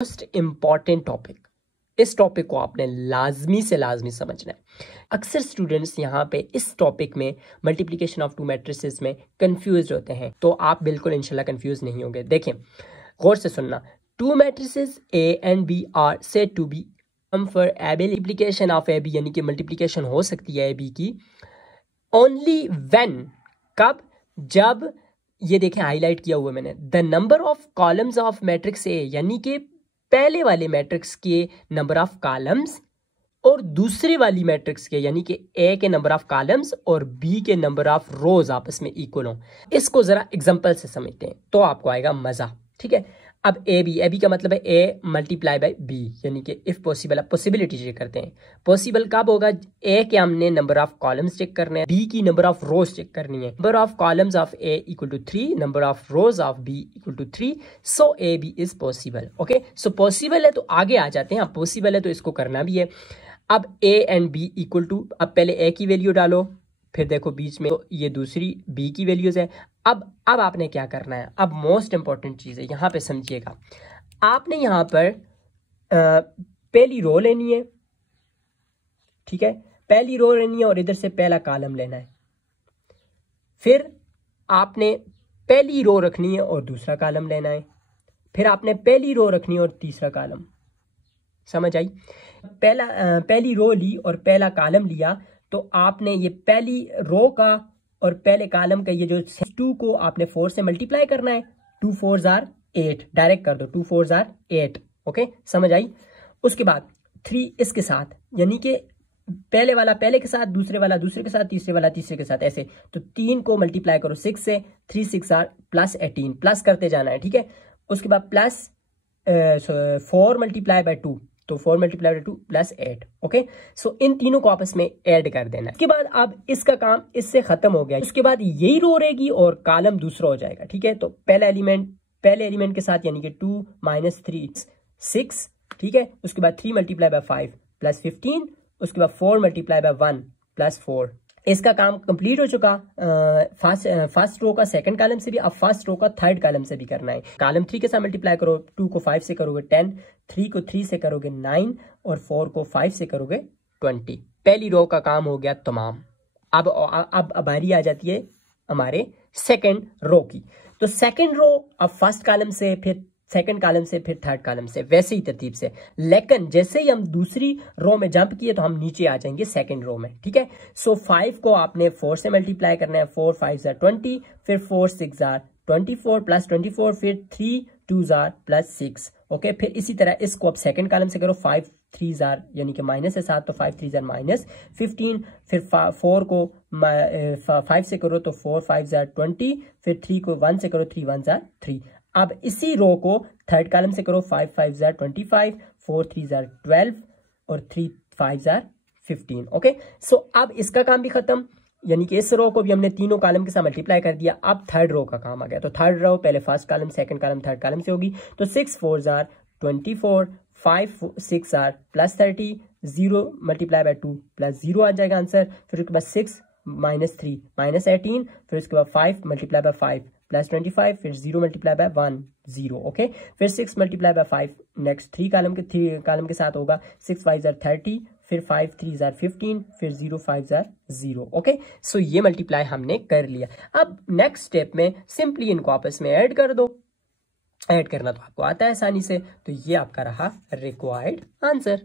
Most important topic, इस topic को आपने लाजमी से लाजमी समझना है। अक्सर स्टूडेंट्स यहाँ पे इस टॉपिक में मल्टीप्लिकेशन ऑफ टू मैट्रिसेस में कंफ्यूज होते हैं, तो आप बिल्कुल इंशाल्लाह कंफ्यूज नहीं होंगे। देखें, गौर से सुनना। Two matrices A and B are said to be for AB. Multiplication of A B यानी कि मल्टीप्लिकेशन हो सकती है ए बी की ओनली व्हेन, कब, जब, ये देखें हाईलाइट किया हुआ मैंने, the number of columns of matrix A, यानी कि पहले वाले मैट्रिक्स के नंबर ऑफ कॉलम्स और दूसरे वाली मैट्रिक्स के यानी कि ए के नंबर ऑफ कॉलम्स और बी के नंबर ऑफ रोज आपस में इक्वल हो। इसको जरा एग्जांपल से समझते हैं तो आपको आएगा मजा। ठीक है, अब ए बी का मतलब है ए मल्टीप्लाई बाय बी, यानी कि इफ पॉसिबल, अब पॉसिबिलिटी चेक करते हैं। पॉसिबल कब होगा? ए के हमने नंबर ऑफ कॉलम्स चेक करने हैं, बी की नंबर ऑफ रोज चेक करनी है। Number of columns of A equal to 3, number of rows of B equal to 3, so A B is possible. Okay, so possible है तो आगे आ जाते हैं। अब पॉसिबल है तो इसको करना भी है। अब A and B equal to, अब पहले ए की वैल्यू डालो, फिर देखो बीच में तो ये दूसरी बी की वैल्यूज है। अब आपने क्या करना है, अब मोस्ट इंपॉर्टेंट चीज़ है, यहाँ पे समझिएगा। आपने यहाँ पर पहली रो लेनी है, ठीक है, पहली रो लेनी है और इधर से पहला कॉलम लेना है। फिर आपने पहली रो रखनी है और दूसरा कॉलम लेना है। फिर आपने पहली रो रखनी है और तीसरा कॉलम। समझ आई? पहली रो ली और पहला कॉलम लिया तो आपने ये पहली रो का और पहले कॉलम का ये जो 2 को आपने 4 से मल्टीप्लाई करना है। 2 4 जार 8, डायरेक्ट कर दो, 2 4 जार 8। ओके, समझ आई? उसके बाद 3 इसके साथ, यानी कि पहले वाला पहले के साथ, दूसरे वाला दूसरे के साथ, तीसरे वाला तीसरे के साथ, ऐसे। तो 3 को मल्टीप्लाई करो 6 से, 3 6 आर प्लस 18, प्लस करते जाना है। ठीक है, उसके बाद प्लस 4 मल्टीप्लाई बाय 2, तो 4 मल्टीप्लाई बाय 2 प्लस 8। ओके, सो इन तीनों को आपस में ऐड कर देना है। उसके बाद अब इसका काम इससे खत्म हो गया। उसके बाद यही रो रहेगी और कॉलम दूसरा हो जाएगा। ठीक है, तो पहले एलिमेंट के साथ यानी कि 2 - 3 6। ठीक है, उसके बाद 3 मल्टीप्लाई बाय 5 प्लस 15, उसके बाद 4 मल्टीप्लाई बाय 1 प्लस 4। इसका काम कंप्लीट हो चुका। फर्स्ट रो का सेकंड कॉलम से भी, अब फर्स्ट रो का थर्ड कॉलम से भी करना है। कॉलम 3 के साथ मल्टीप्लाई करो, 2 को 5 से करोगे 10, 3 को 3 से करोगे 9 और 4 को 5 से करोगे 20। पहली रो का काम हो गया तमाम। अब बारी आ जाती है हमारे सेकंड रो की। तो सेकंड रो अब फर्स्ट कॉलम से, फिर सेकंड कॉलम से, फिर थर्ड कॉलम से, वैसे ही तरतीब से। लेकिन जैसे ही हम दूसरी रो में जंप किए तो हम नीचे आ जाएंगे सेकंड रो में। ठीक है, सो 5 को आपने 4 से मल्टीप्लाई करना है। 4 5 जार 20, फिर 4 6 जार 24 प्लस 24, फिर 3 2 जार प्लस 6। ओके, फिर इसी तरह इसको अब सेकंड कॉलम से करो। 5 3 जार यानी कि माइनस है 7, तो 5 3 जार माइनस 15। फिर 4 को 5 से करो तो 4 5 जार 20, फिर 3 को 1 से करो, 3 1 जार 3। अब इसी रो को थर्ड कॉलम से करो। 5 5 जार 25, 4 3 जार 12 और 3 5 जार 15। ओके, सो अब इसका काम भी खत्म, यानी कि इस रो को भी हमने तीनों कॉलम के साथ मल्टीप्लाई कर दिया। अब थर्ड रो का काम आ गया। तो थर्ड रो पहले first column, second column, third column से होगी। तो 6 4 jar 24, 5 6 jar plus 30, 0 multiply by 2 plus 0 आ जाएगा आंसर। फिर उसके बाद 6 - 3 -18, फिर उसके बाद 5 मल्टीप्लाई बाय 5 प्लस 25, फिर 0 मल्टीप्लाई बाय 1 0। ओके, फिर 6 मल्टीप्लाई बाय 5 नेक्स्ट 3 कॉलम के साथ होगा। 6 5 जार 30, फिर 5 3 जार 15, फिर 0 5 जार 0। ओके, सो ये मल्टीप्लाई हमने कर लिया। अब नेक्स्ट स्टेप में सिंपली इनको आपस में ऐड कर दो। ऐड करना तो आपको आता है आसानी से, तो ये आपका रहा रिक्वायर्ड आंसर।